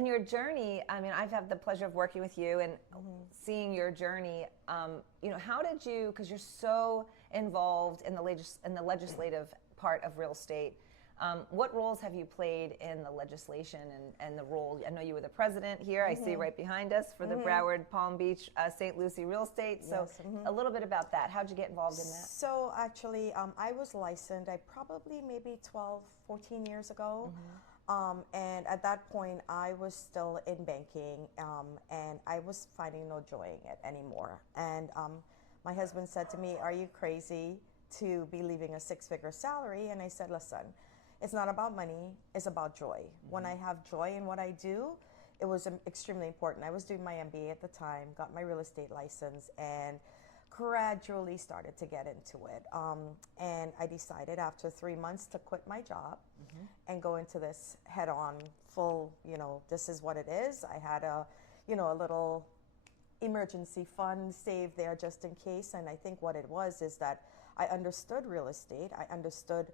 And your journey, I mean, I've had the pleasure of working with you and seeing your journey. How did you, because you're so involved in the legislative part of real estate, what roles have you played in the legislation and the role? I know you were the president here. I see right behind us for the Broward, Palm Beach, St. Lucie real estate. So Yes, a little bit about that. How'd you get involved in that? So actually, I was licensed, I probably maybe 12, 14 years ago. And at that point, I was still in banking, and I was finding no joy in it anymore. And my husband said to me, "Are you crazy to be leaving a six-figure salary?" And I said, "Listen, it's not about money, it's about joy. When I have joy in what I do, it was extremely important." I was doing my MBA at the time, got my real estate license, and gradually started to get into it. And I decided after 3 months to quit my job and go into this head on, full, this is what it is. I had a little emergency fund saved there just in case. And I think what it was is that I understood real estate. I understood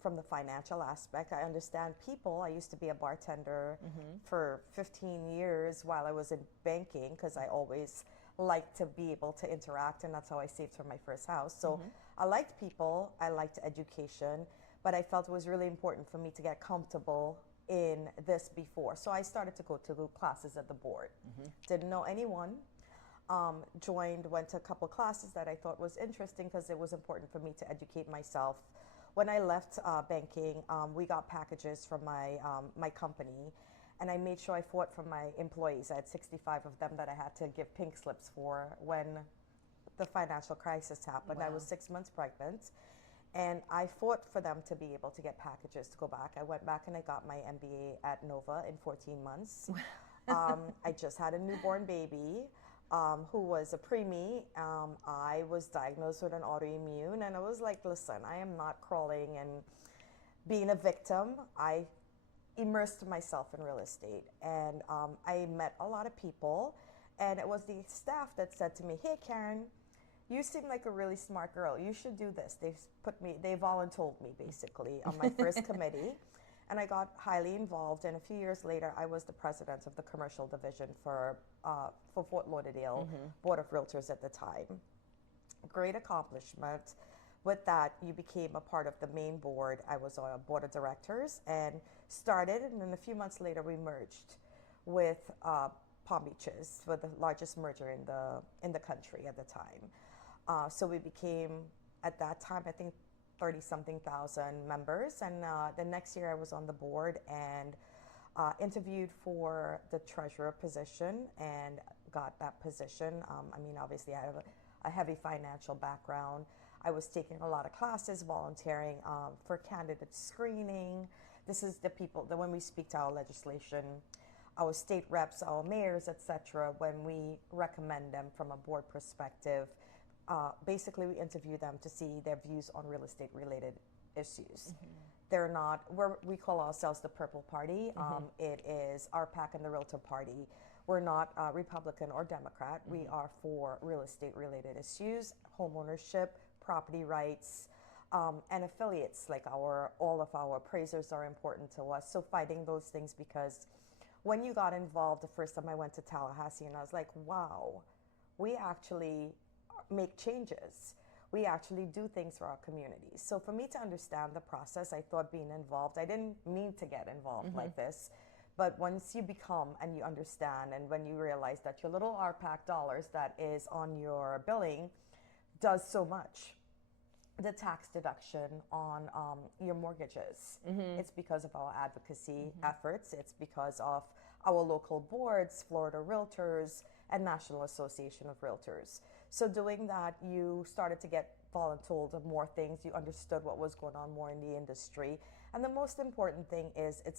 from the financial aspect. I understand people. I used to be a bartender for 15 years while I was in banking because I always liked to be able to interact, and that's how I saved for my first house. So I liked people, I liked education, but I felt it was really important for me to get comfortable in this before. So I started to go to classes at the board. Didn't know anyone. Went to a couple classes that I thought was interesting because it was important for me to educate myself. When I left banking, we got packages from my company, and I made sure I fought for my employees. I had 65 of them that I had to give pink slips for when the financial crisis happened. Wow. I was 6 months pregnant, and I fought for them to be able to get packages to go back. I went back and I got my MBA at Nova in 14 months. I just had a newborn baby who was a preemie. I was diagnosed with an autoimmune, and I was like, listen, I am not crawling and being a victim. I immersed myself in real estate, and I met a lot of people, and it was the staff that said to me, "Hey Karen, you seem like a really smart girl. You should do this." They voluntold me basically on my first committee, and I got highly involved. And a few years later, I was the president of the commercial division for Fort Lauderdale Board of Realtors at the time. Great accomplishment. With that, you became a part of the main board. I was on a board of directors and started, and then a few months later, we merged with Palm Beaches for the largest merger in the country at the time. So we became, at that time, I think 30-something thousand members. And the next year, I was on the board and interviewed for the treasurer position and got that position. Obviously, I have a heavy financial background. I was taking a lot of classes, volunteering for candidate screening. This is the people that when we speak to our legislation, our state reps, our mayors, etc., when we recommend them from a board perspective, basically we interview them to see their views on real estate related issues. They're not, we call ourselves the Purple Party. It is our PAC and the Realtor Party. We're not Republican or Democrat. We are for real estate related issues, home ownership, property rights, and affiliates. Like all of our appraisers are important to us. So fighting those things, because when you got involved the first time I went to Tallahassee, and I was like, wow, we actually make changes. We actually do things for our communities. So for me to understand the process, I thought being involved, I didn't mean to get involved like this, but once you become and you understand, and when you realize that your little RPAC dollars that is on your billing does so much. The tax deduction on your mortgages. It's because of our advocacy efforts. It's because of our local boards, Florida Realtors, and National Association of Realtors. So doing that, you started to get voluntold of more things. You understood what was going on more in the industry. And the most important thing is it's